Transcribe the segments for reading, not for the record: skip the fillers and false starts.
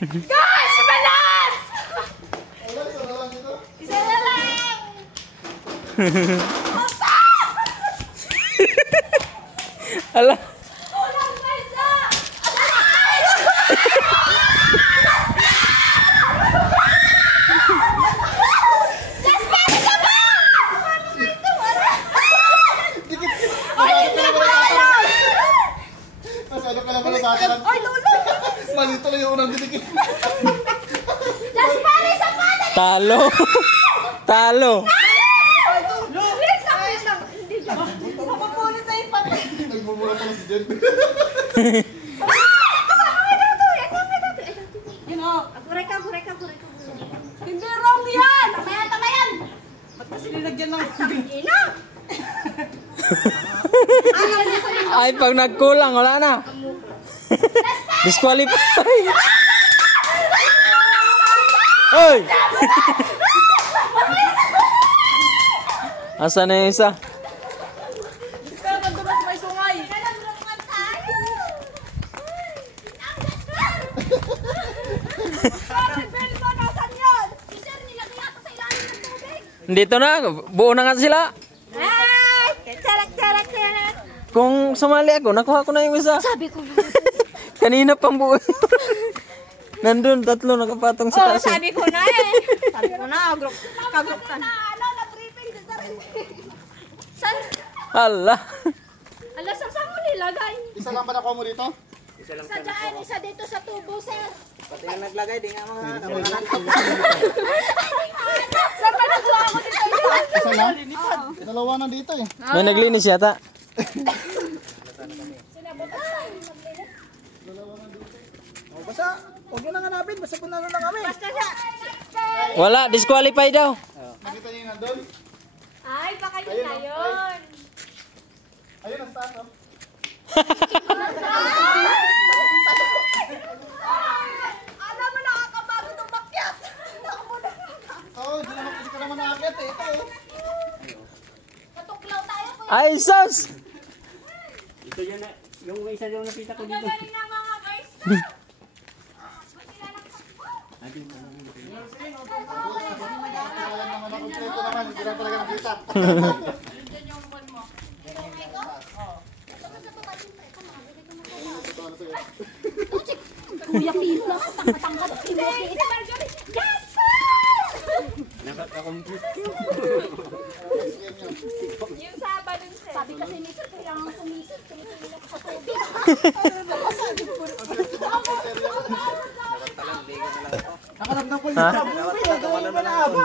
Guys, malas! Isa na lang! Ala. Ulang mesa! Masyado ka lang pala sa akin. Ay, lolo! Malito lang yung unang dinikit. Last pare sa pare! Talo. Talo. Wait lang. Hindi dyan. Mapapulit na yung papel. Nagmumura pa lang si Jen. Aguray ka. Hindi wrong yan! Tama yan! Ba't kasi nilagyan ng... Ina! Ay, pag nagkulang, wala na. Disqualify. Hoy! Asa na yung isa? May sungay! Sorry, Belmo! Nasaan yun? Si Sir, nilagay ako sa ilalim ng tubig. Dito na, buo na nga sila. Ay! Charak! Kung sumali ako, nakuha ko na yung isa. Sabi ko na. Kanina pang buo. Nandun, tatlo nakapatong sa taas. Sabi ko na eh. Sabi ko na, kagroup ka na. Na-briefing sa Sir. Saan? Hala. Alas, saan mo nilagay? Isa lang ba nakuha mo dito? Isa dyan, isa dito sa tubo, Sir. Pati nga naglagay, di nga mga... Saan ba nagawa ko dito? Isa lang? Dalawa na dito eh. May naglinis yata. Oh, basta, huwag nyo nang hanapin. Basta punano lang kami. Basta siya. Wala, disqualify daw. Nakita niyo yung nandun? Ay, baka yun na yun. Ayun, ang taas oh. Alam mo, nakakapagod umakyat. Oo, hindi ka naman nakakit eh. Ito eh. Katuklaw tayo po. Ay, sus! Ito yun na, yung isa yung nakita ko dito. Gagaling na mga guys. Kaya naman ako kompleto naman. Hindi lang talaga nakita. Kuya Pino naman, tangkat-tangkat. Yes! Nakaka-complete. Yung saba dun, sir. Sabi kasi ni sir, kailangan sumisit. Tumitingin ako sa tubig. Nakaramdam ko yung sabi. Gawin mo na ako.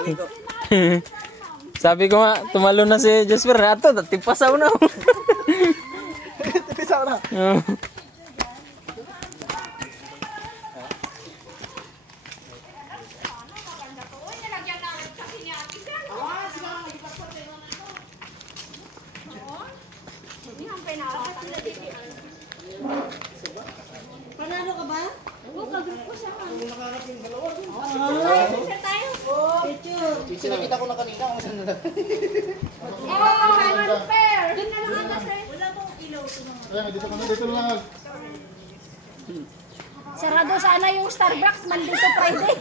Sabi ko nga, tumalo na si Jasper. Ato, tipasaw na. Tipisaw na. Panalo ka ba? Oo, kagroup ko siya. Sir tayo. Sinakita ko na kanina. Kung saan na. Oh, fair. Doon na lang ata, sir. Wala pong ilaw. Ayan, dito na lang. Sarado sana yung Starbucks, Monday to Friday.